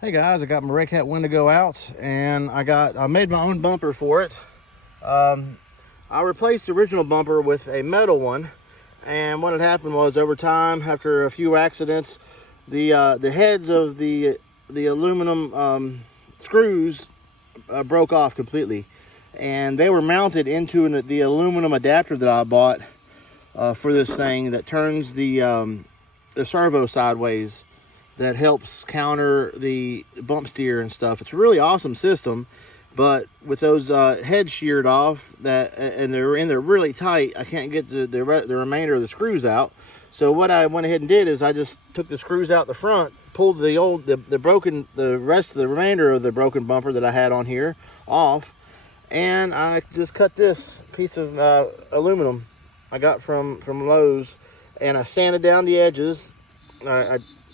Hey guys, I got my Redcat Wendigo out, and I made my own bumper for it. I replaced the original bumper with a metal one, and what had happened was, over time, after a few accidents, the heads of the aluminum screws broke off completely, and they were mounted into the aluminum adapter that I bought for this thing that turns the servo sideways, that helps counter the bump steer and stuff. It's a really awesome system, but with those heads sheared off and they're in there really tight, I can't get the remainder of the screws out. So what I went ahead and did is I just took the screws out the front, pulled the rest of the remainder of the broken bumper that I had on here off, and I just cut this piece of aluminum I got from Lowe's, and I sanded down the edges.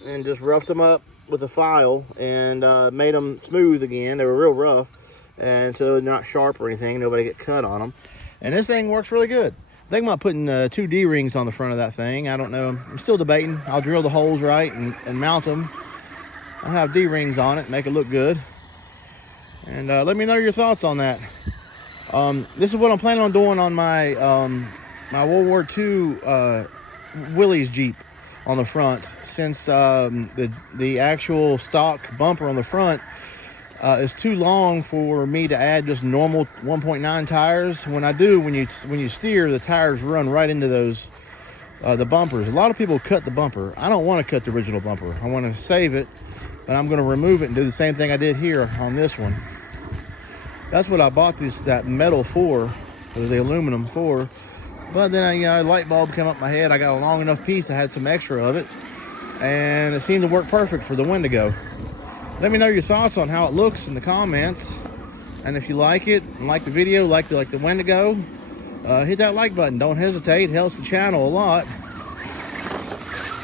And just roughed them up with a file and made them smooth again. They were real rough, and so not sharp or anything. Nobody get cut on them. And this thing works really good. I think about putting 2 D-rings on the front of that thing. I don't know. I'm still debating. I'll drill the holes right and mount them. I'll have D-rings on it, make it look good. And let me know your thoughts on that. This is what I'm planning on doing on my my World War II Willys Jeep on the front, since the actual stock bumper on the front is too long for me to add just normal 1.9 tires. When you steer, the tires run right into those the bumpers. A lot of people cut the bumper. I don't want to cut the original bumper. I want to save it, but I'm going to remove it and do the same thing I did here on this one. That's what I bought that metal for, or the aluminum for. But then a light bulb came up my head. I got a long enough piece, I had some extra of it, and it seemed to work perfect for the Wendigo. Let me know your thoughts on how it looks in the comments, and if you like it and like the video, like the Wendigo, hit that like button. Don't hesitate. It helps the channel a lot.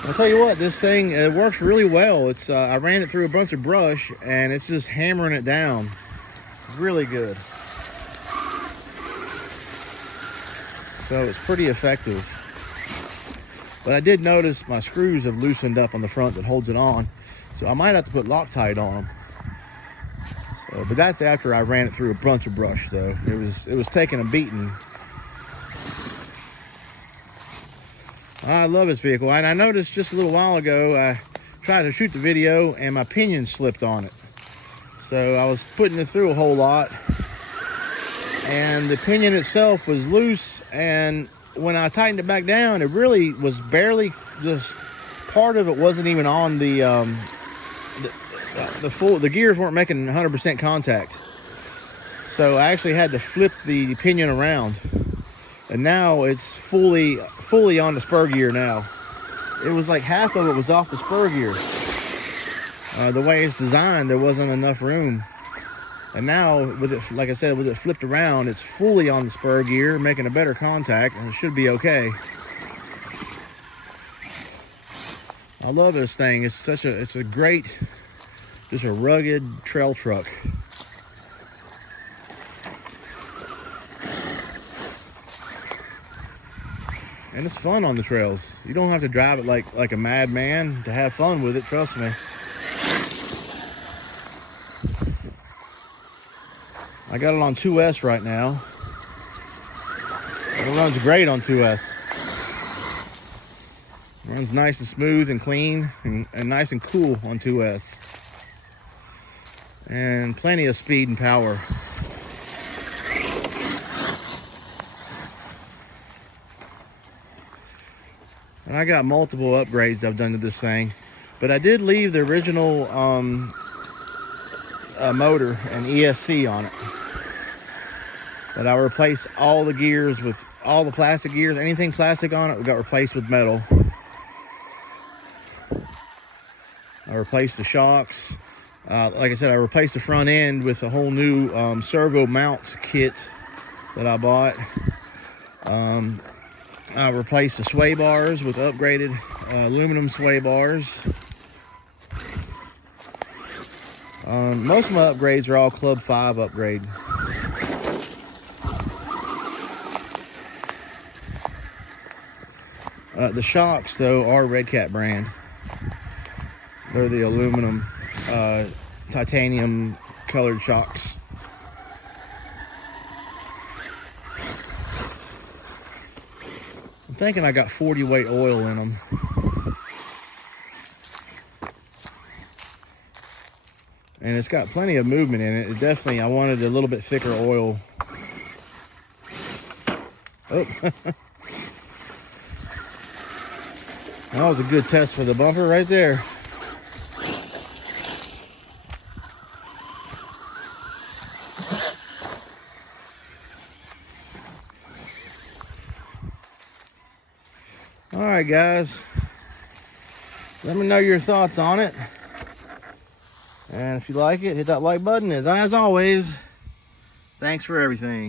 I'll tell you what, this thing, it works really well. I ran it through a bunch of brush, and it's just hammering it down. Really good. So it's pretty effective. But I did notice my screws have loosened up on the front that holds it on, so I might have to put Loctite on them. But that's after I ran it through a bunch of brush, though. It was taking a beating. I love this vehicle, and I noticed just a little while ago I tried to shoot the video and my pinion slipped on it. So I was putting it through a whole lot, and the pinion itself was loose, and when I tightened it back down, it really was barely, just part of it wasn't even on the gears weren't making 100% contact. So I actually had to flip the pinion around, and now it's fully on the spur gear now. It was like half of it was off the spur gear. The way it's designed, there wasn't enough room. And now, with it, like I said, with it flipped around, it's fully on the spur gear, making a better contact, and it should be okay. I love this thing. It's a great, just a rugged trail truck. And it's fun on the trails. You don't have to drive it like a madman to have fun with it, trust me. I got it on 2S right now. It runs great on 2S. It runs nice and smooth and clean and nice and cool on 2S. And plenty of speed and power. And I got multiple upgrades I've done to this thing. But I did leave the original motor and ESC on it. But I replaced all the gears with all the plastic gears. Anything plastic on it got replaced with metal. I replaced the shocks. Like I said, I replaced the front end with a whole new servo mounts kit that I bought. I replaced the sway bars with upgraded aluminum sway bars. Most of my upgrades are all Club 5 upgrade. The shocks, though, are Redcat brand. They're the aluminum titanium colored shocks. I'm thinking I got 40 weight oil in them. And it's got plenty of movement in it. It definitely, I wanted a little bit thicker oil. Oh. That was a good test for the bumper right there. All right, guys. Let me know your thoughts on it. And if you like it, hit that like button. As always, thanks for everything.